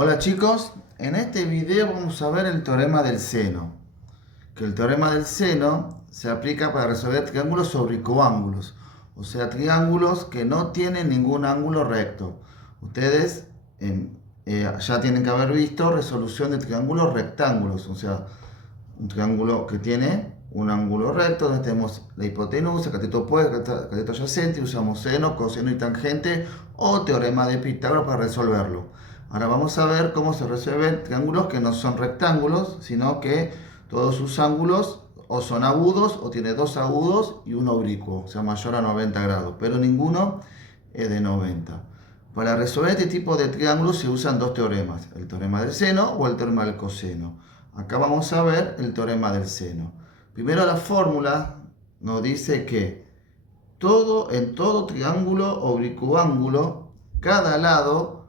Hola chicos, en este video vamos a ver el teorema del seno. Que el teorema del seno se aplica para resolver triángulos sobre coángulos, o sea, triángulos que no tienen ningún ángulo recto. Ustedes ya tienen que haber visto resolución de triángulos rectángulos, o sea, un triángulo que tiene un ángulo recto, donde tenemos la hipotenusa, cateto opuesto, cateto adyacente, y usamos seno, coseno y tangente o teorema de Pitágoras para resolverlo. Ahora vamos a ver cómo se resuelven triángulos que no son rectángulos, sino que todos sus ángulos o son agudos o tiene dos agudos y un oblicuo, o sea, mayor a 90 grados, pero ninguno es de 90. Para resolver este tipo de triángulos se usan dos teoremas, el teorema del seno o el teorema del coseno. Acá vamos a ver el teorema del seno. Primero la fórmula nos dice que en todo triángulo oblicuo-ángulo, cada lado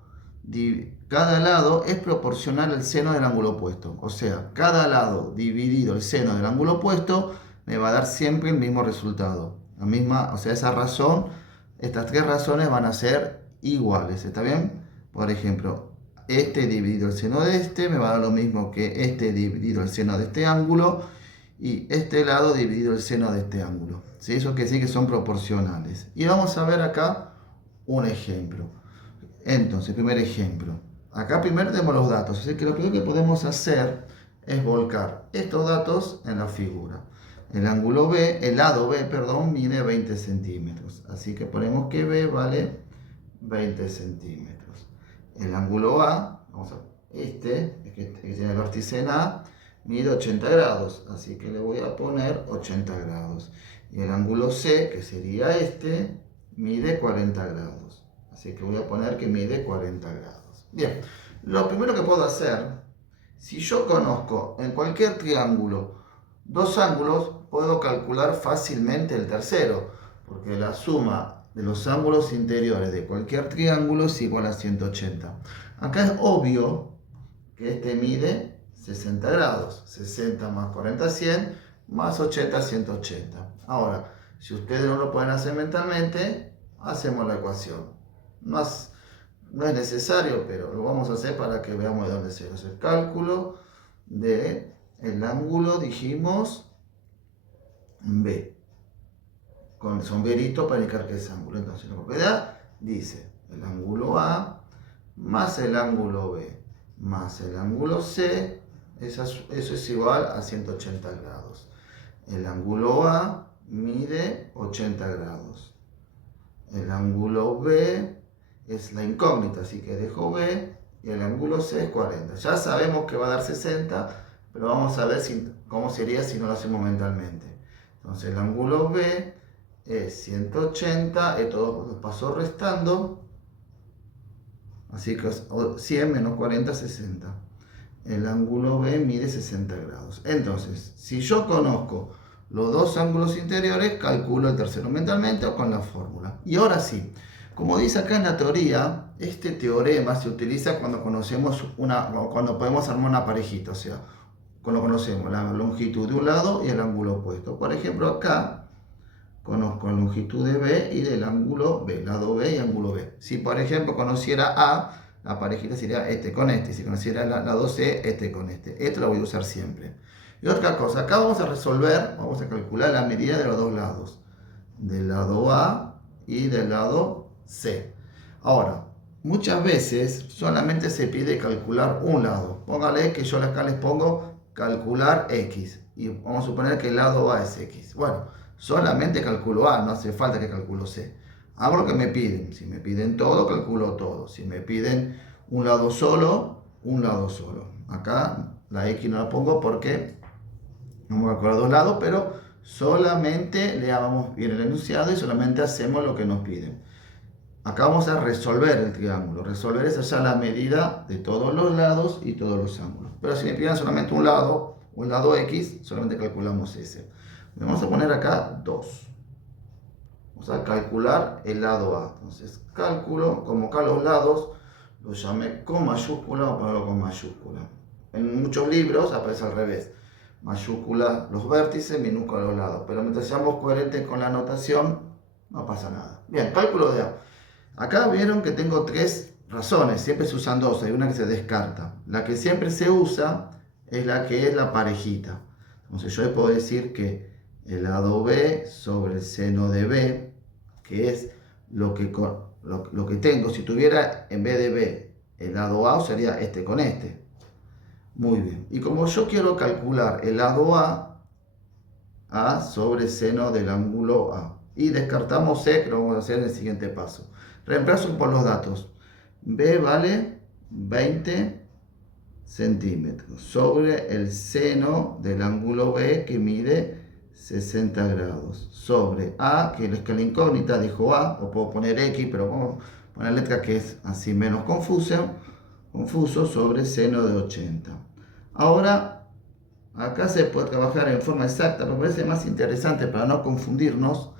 es proporcional al seno del ángulo opuesto. O sea, cada lado dividido el seno del ángulo opuesto me va a dar siempre el mismo resultado. O sea, estas tres razones van a ser iguales. ¿Está bien? Por ejemplo, este dividido el seno de este me va a dar lo mismo que este dividido el seno de este ángulo y este lado dividido el seno de este ángulo. ¿Sí? Eso quiere decir que son proporcionales. Y vamos a ver acá un ejemplo. Entonces, primer ejemplo. Acá primero tenemos los datos. Así que lo primero que podemos hacer es volcar estos datos en la figura. El lado B, perdón, mide 20 centímetros. Así que ponemos que B vale 20 centímetros. El ángulo A, que tiene el vértice en A, mide 80 grados. Así que le voy a poner 80 grados. Y el ángulo C, que sería mide 40 grados. Así que voy a poner que mide 40 grados. Bien, lo primero que puedo hacer, si yo conozco en cualquier triángulo dos ángulos, puedo calcular fácilmente el tercero, porque la suma de los ángulos interiores de cualquier triángulo es igual a 180. Acá es obvio que este mide 60 grados. 60 más 40, 100, más 80, 180. Ahora, si ustedes no lo pueden hacer mentalmente, hacemos la ecuación. No es necesario, pero lo vamos a hacer para que veamos de dónde se hace el cálculo del ángulo, dijimos, B. Con el sombrerito para indicar que es ángulo. Entonces la propiedad dice el ángulo A más el ángulo B más el ángulo C, eso es igual a 180 grados. El ángulo A mide 80 grados. El ángulo B es la incógnita, así que dejo B, y el ángulo C es 40. Ya sabemos que va a dar 60, pero vamos a ver cómo sería si no lo hacemos mentalmente. Entonces el ángulo B es 180, esto lo paso restando, así que 100 menos 40, 60. El ángulo B mide 60 grados. Entonces, si yo conozco los dos ángulos interiores, calculo el tercero mentalmente o con la fórmula. Y ahora sí, como dice acá en la teoría, este teorema se utiliza cuando cuando podemos armar una parejita, o sea, cuando conocemos la longitud de un lado y el ángulo opuesto. Por ejemplo, acá conozco la longitud de B y del ángulo B, lado B y ángulo B. Si por ejemplo conociera A, la parejita sería este con este. Si conociera el lado C, este con este. Esto lo voy a usar siempre. Y otra cosa, acá vamos a calcular la medida de los dos lados. Del lado A y del lado C. Ahora, muchas veces solamente se pide calcular un lado. Póngale que yo acá les pongo calcular X. Y vamos a suponer que el lado A es X. Bueno, solamente calculo A, no hace falta que calculo C. Hago lo que me piden. Si me piden todo, calculo todo. Si me piden un lado solo, un lado solo. Acá la X no la pongo porque no me voy a calcular dos lados, pero solamente leamos bien el enunciado y solamente hacemos lo que nos piden. Acá vamos a resolver el triángulo. Resolver es hallar la medida de todos los lados y todos los ángulos. Pero si me piden solamente un lado X, solamente calculamos ese. Vamos a poner acá 2. Vamos a calcular el lado A. Entonces, cálculo, como acá los lados, los llamé con mayúscula, vamos a ponerlo con mayúscula. En muchos libros aparece al revés. Mayúscula los vértices, minúscula los lados. Pero mientras seamos coherentes con la notación, no pasa nada. Bien, cálculo de A. Acá vieron que tengo tres razones, siempre se usan dos, hay una que se descarta. La que siempre se usa es la que es la parejita. Entonces yo le puedo decir que el lado B sobre el seno de B, que es lo que tengo, si tuviera en vez de B el lado A, sería este con este. Muy bien. Y como yo quiero calcular el lado A sobre seno del ángulo A. Y descartamos C, que lo vamos a hacer en el siguiente paso. Reemplazo por los datos. B vale 20 centímetros sobre el seno del ángulo B que mide 60 grados. Sobre A, que es que la incógnita dijo A, o puedo poner X, pero vamos a poner letra que es así menos confuso sobre seno de 80. Ahora, acá se puede trabajar en forma exacta, pero me parece más interesante para no confundirnos,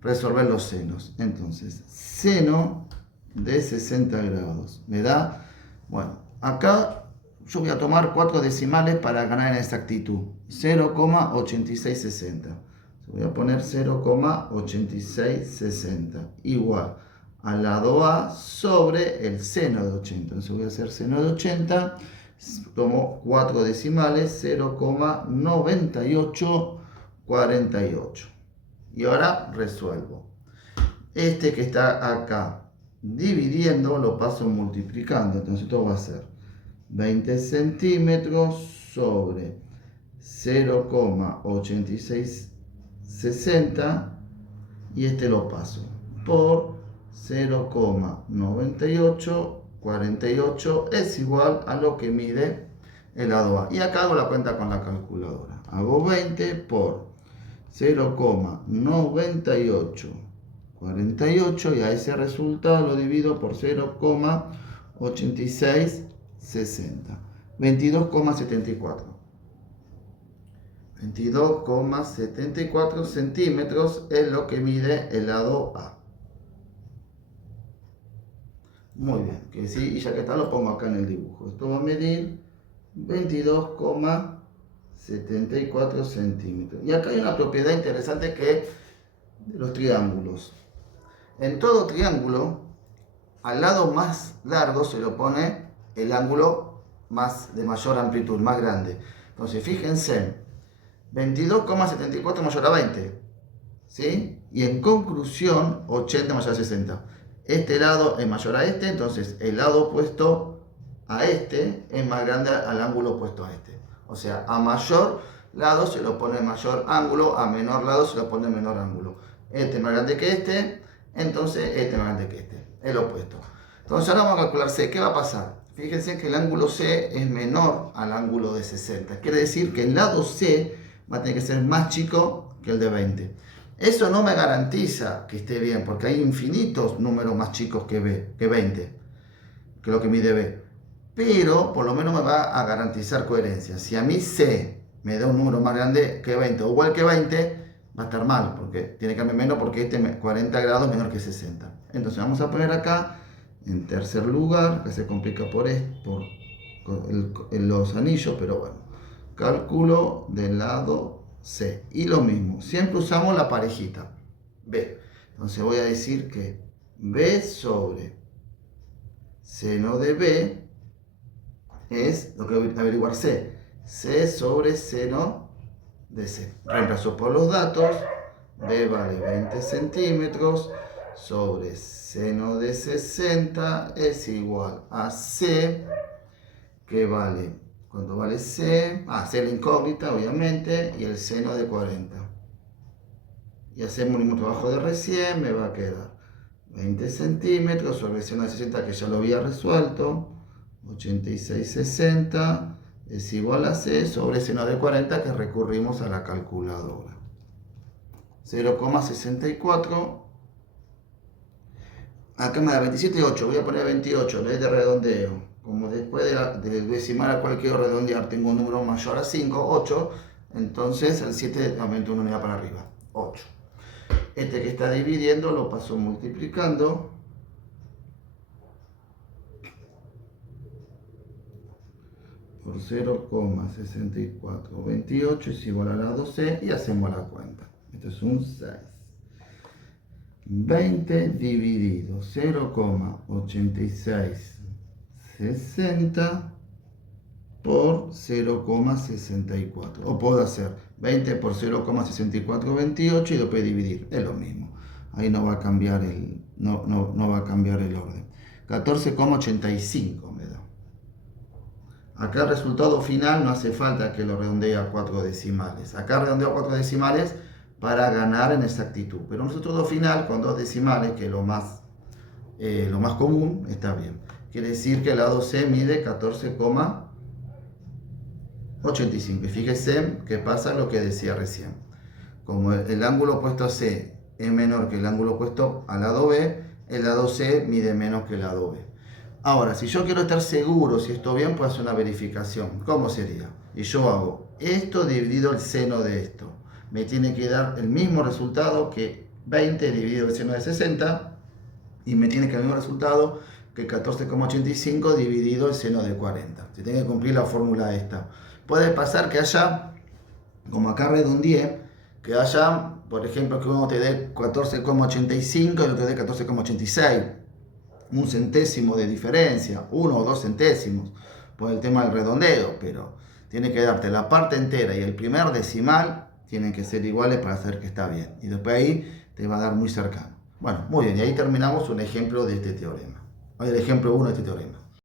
resolver los senos. Entonces, seno de 60 grados me da, bueno, acá yo voy a tomar 4 decimales para ganar en exactitud, 0,8660. Voy a poner 0,8660 igual al lado A sobre el seno de 80. Entonces voy a hacer seno de 80, tomo 4 decimales, 0,9848. Y ahora resuelvo. Este que está acá dividiendo lo paso multiplicando. Entonces esto va a ser 20 centímetros sobre 0,8660 y este lo paso por 0,9848 es igual a lo que mide el lado A. Y acá hago la cuenta con la calculadora. Hago 20 por 0,9848 y a ese resultado lo divido por 0,8660. 22,74 centímetros es lo que mide el lado A. Muy bien, que sí, y ya que está lo pongo acá en el dibujo. Esto va a medir 22,74 centímetros. Y acá hay una propiedad interesante que es de los triángulos. En todo triángulo, al lado más largo se lo pone el ángulo de mayor amplitud, más grande. Entonces, fíjense, 22,74 mayor a 20, ¿sí? Y en conclusión, 80 mayor a 60. Este lado es mayor a este, entonces el lado opuesto a este es más grande al ángulo opuesto a este. O sea, a mayor lado se lo pone mayor ángulo, a menor lado se lo pone menor ángulo. Este es más grande que este, entonces este es más grande que este, el opuesto. Entonces ahora vamos a calcular C. ¿Qué va a pasar? Fíjense que el ángulo C es menor al ángulo de 60. Quiere decir que el lado C va a tener que ser más chico que el de 20. Eso no me garantiza que esté bien, porque hay infinitos números más chicos que 20, que lo que mide B. Pero por lo menos me va a garantizar coherencia. Si a mí C me da un número más grande que 20 o igual que 20, va a estar mal, porque tiene que haber menos, porque este 40 grados menor que 60. Entonces vamos a poner acá, en tercer lugar, que se complica por los anillos, pero bueno, cálculo del lado C. Y lo mismo, siempre usamos la parejita B. Entonces voy a decir que B sobre seno de B es lo que voy a averiguar C. C sobre seno de C. Reemplazo por los datos. B vale 20 centímetros sobre seno de 60 es igual a C, que vale, ¿cuánto vale C? C la incógnita, obviamente, y el seno de 40. Y hacemos el mismo trabajo de recién, me va a quedar 20 centímetros sobre el seno de 60, que ya lo había resuelto, 86,60 es igual a C sobre seno de 40, que recurrimos a la calculadora. 0,64. Acá me da 27,8. Voy a poner 28, ley de redondeo. Como después de decimal a cualquier redondear tengo un número mayor a 5, 8, entonces el 7 aumenta una unidad para arriba, 8. Este que está dividiendo lo paso multiplicando. Por 0,6428 es igual a la 12 y hacemos la cuenta. Esto es un 6. 20 dividido 0,8660 por 0,64. O puedo hacer 20 por 0,6428 y después dividir. Es lo mismo. Ahí no va a cambiar no va a cambiar el orden. 14,85 me da. Acá el resultado final no hace falta que lo redondee a 4 decimales. Acá redondeo a 4 decimales para ganar en exactitud. Pero el resultado final con 2 decimales, que es lo más común, está bien. Quiere decir que el lado C mide 14,85. Y fíjese que pasa lo que decía recién. Como el ángulo opuesto a C es menor que el ángulo opuesto al lado B, el lado C mide menos que el lado B. Ahora, si yo quiero estar seguro si esto bien, puedo hacer una verificación. ¿Cómo sería? Y yo hago esto dividido el seno de esto. Me tiene que dar el mismo resultado que 20 dividido el seno de 60. Y me tiene que dar el mismo resultado que 14,85 dividido el seno de 40. Se tiene que cumplir la fórmula esta. Puede pasar que haya, como acá redondeé, que haya, por ejemplo, que uno te dé 14,85 y el otro te dé 14,86. Un centésimo de diferencia, 1 o 2 centésimos, por el tema del redondeo, pero tiene que darte la parte entera y el primer decimal tienen que ser iguales para saber que está bien. Y después ahí te va a dar muy cercano. Bueno, muy bien, y ahí terminamos un ejemplo de este teorema. El ejemplo 1 de este teorema.